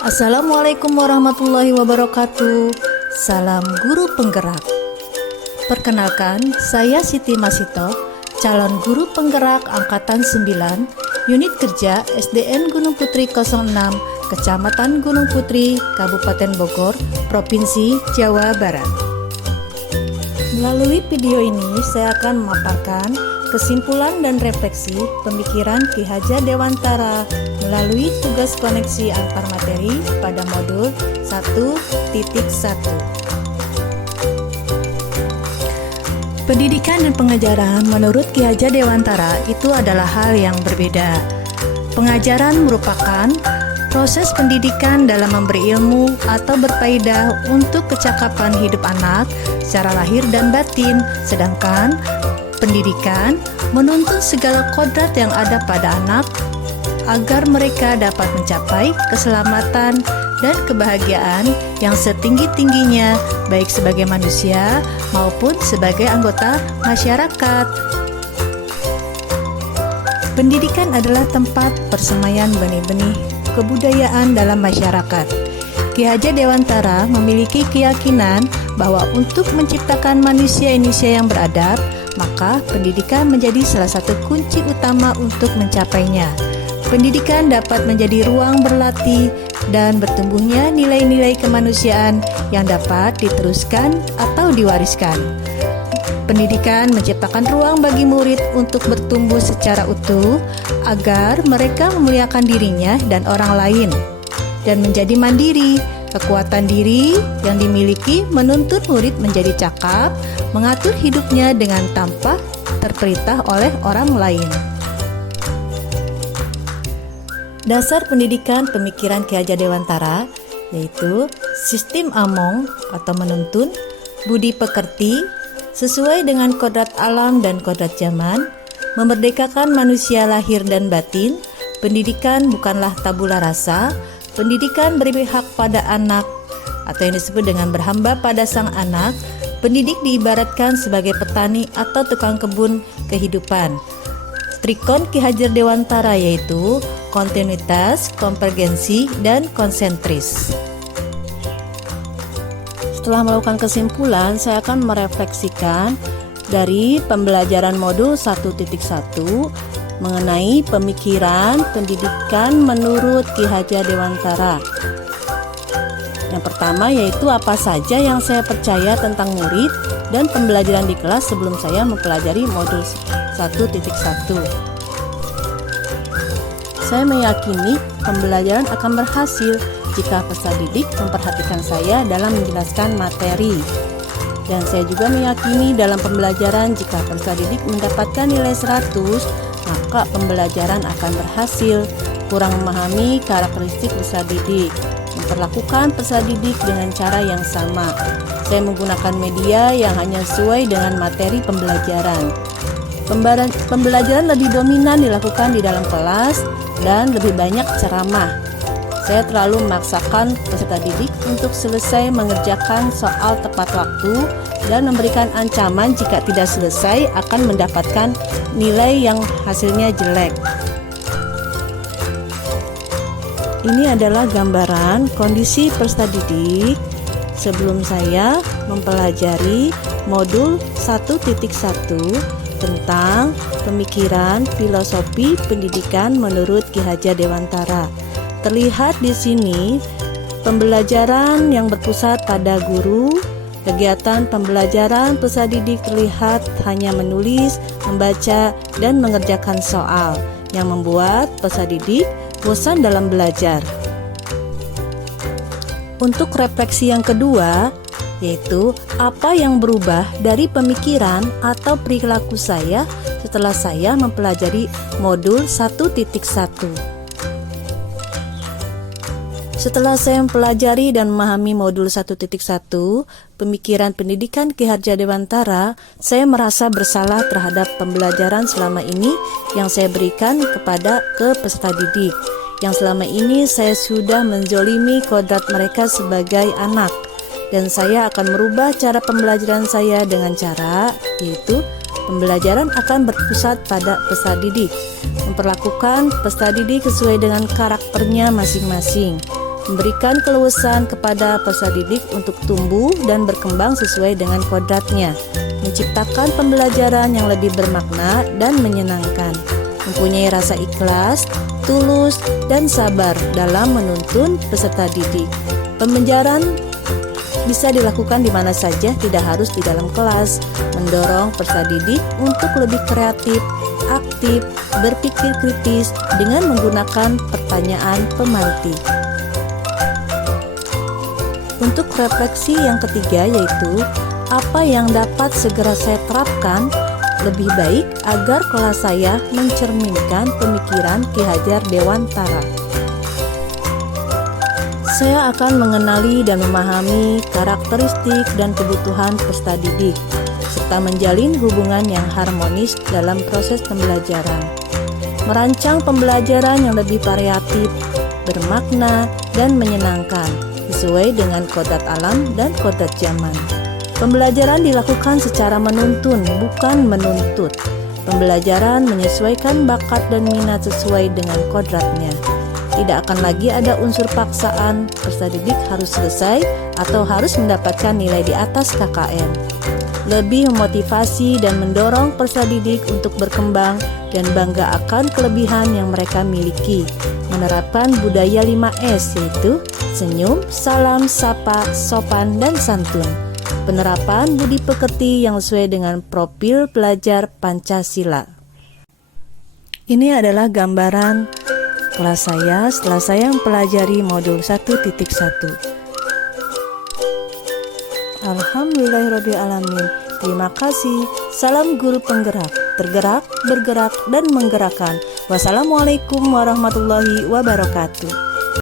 Assalamualaikum warahmatullahi wabarakatuh. Salam guru penggerak. Perkenalkan, saya Siti Masito, calon guru penggerak angkatan 9, unit kerja SDN Gunung Putri 06, Kecamatan Gunung Putri, Kabupaten Bogor, Provinsi Jawa Barat. Melalui video ini saya akan memaparkan kesimpulan dan refleksi pemikiran Ki Hajar Dewantara melalui tugas koneksi antar materi pada modul 1.1. Pendidikan dan pengajaran menurut Ki Hajar Dewantara itu adalah hal yang berbeda. Pengajaran merupakan proses pendidikan dalam memberi ilmu atau berfaedah untuk kecakapan hidup anak secara lahir dan batin, sedangkan pendidikan menuntut segala kodrat yang ada pada anak agar mereka dapat mencapai keselamatan dan kebahagiaan yang setinggi-tingginya, baik sebagai manusia maupun sebagai anggota masyarakat. Pendidikan adalah tempat persemaian benih-benih kebudayaan dalam masyarakat. Ki Hajar Dewantara memiliki keyakinan bahwa untuk menciptakan manusia-manusia yang beradab, maka pendidikan menjadi salah satu kunci utama untuk mencapainya. Pendidikan dapat menjadi ruang berlatih dan bertumbuhnya nilai-nilai kemanusiaan yang dapat diteruskan atau diwariskan. Pendidikan menciptakan ruang bagi murid untuk bertumbuh secara utuh agar mereka memuliakan dirinya dan orang lain dan menjadi mandiri. Kekuatan diri yang dimiliki menuntut murid menjadi cakap, mengatur hidupnya dengan tanpa terperintah oleh orang lain. Dasar pendidikan pemikiran Ki Hajar Dewantara yaitu sistem among atau menuntun, budi pekerti, sesuai dengan kodrat alam dan kodrat zaman, memerdekakan manusia lahir dan batin, pendidikan bukanlah tabula rasa, pendidikan beri hak pada anak atau yang disebut dengan berhamba pada sang anak. Pendidik diibaratkan sebagai petani atau tukang kebun kehidupan. Trikon Ki Hajar Dewantara yaitu kontinuitas, konvergensi, dan konsentris. Setelah melakukan kesimpulan, saya akan merefleksikan dari pembelajaran modul 1.1 mengenai pemikiran pendidikan menurut Ki Hajar Dewantara. Yang pertama yaitu apa saja yang saya percaya tentang murid dan pembelajaran di kelas sebelum saya mempelajari modul 1.1. Saya meyakini pembelajaran akan berhasil jika peserta didik memperhatikan saya dalam menjelaskan materi. Dan saya juga meyakini dalam pembelajaran jika peserta didik mendapatkan nilai 100, maka pembelajaran akan berhasil. Kurang memahami karakteristik peserta didik, memperlakukan peserta didik dengan cara yang sama. Saya menggunakan media yang hanya sesuai dengan materi pembelajaran. Pembelajaran lebih dominan dilakukan di dalam kelas dan lebih banyak ceramah. Saya terlalu memaksakan peserta didik untuk selesai mengerjakan soal tepat waktu dan memberikan ancaman jika tidak selesai akan mendapatkan nilai yang hasilnya jelek. Ini adalah gambaran kondisi peserta didik sebelum saya mempelajari modul 1.1 tentang pemikiran filosofi pendidikan menurut Ki Hajar Dewantara. Terlihat di sini pembelajaran yang berpusat pada guru. Kegiatan pembelajaran peserta didik terlihat hanya menulis, membaca, dan mengerjakan soal yang membuat peserta didik bosan dalam belajar. Untuk refleksi yang kedua, yaitu apa yang berubah dari pemikiran atau perilaku saya setelah saya mempelajari modul 1.1. Setelah saya mempelajari dan memahami modul 1.1, pemikiran pendidikan Ki Hajar Dewantara, saya merasa bersalah terhadap pembelajaran selama ini yang saya berikan kepada peserta didik. Yang selama ini saya sudah menzolimi kodrat mereka sebagai anak. Dan saya akan merubah cara pembelajaran saya dengan cara, yaitu pembelajaran akan berpusat pada peserta didik, memperlakukan peserta didik sesuai dengan karakternya masing-masing, memberikan keluasan kepada peserta didik untuk tumbuh dan berkembang sesuai dengan kodratnya, menciptakan pembelajaran yang lebih bermakna dan menyenangkan, mempunyai rasa ikhlas, tulus, dan sabar dalam menuntun peserta didik. Pembelajaran bisa dilakukan di mana saja, tidak harus di dalam kelas, mendorong peserta didik untuk lebih kreatif, aktif, berpikir kritis dengan menggunakan pertanyaan pemantik. Untuk refleksi yang ketiga yaitu, apa yang dapat segera saya terapkan lebih baik agar kelas saya mencerminkan pemikiran Ki Hajar Dewantara. Saya akan mengenali dan memahami karakteristik dan kebutuhan peserta didik, serta menjalin hubungan yang harmonis dalam proses pembelajaran. Merancang pembelajaran yang lebih variatif, bermakna, dan menyenangkan, sesuai dengan kodrat alam dan kodrat zaman. Pembelajaran dilakukan secara menuntun, bukan menuntut. Pembelajaran menyesuaikan bakat dan minat sesuai dengan kodratnya. Tidak akan lagi ada unsur paksaan, peserta didik harus selesai atau harus mendapatkan nilai di atas KKM. Lebih memotivasi dan mendorong peserta didik untuk berkembang dan bangga akan kelebihan yang mereka miliki. Menerapkan budaya 5S yaitu senyum, salam, sapa, sopan, dan santun. Penerapan budi pekerti yang sesuai dengan profil pelajar Pancasila. Ini adalah gambaran kelas saya setelah saya mempelajari modul 1.1. Alhamdulillahirrahmanirrahim. Terima kasih. Salam guru penggerak, tergerak, bergerak, dan menggerakkan. Wassalamualaikum warahmatullahi wabarakatuh.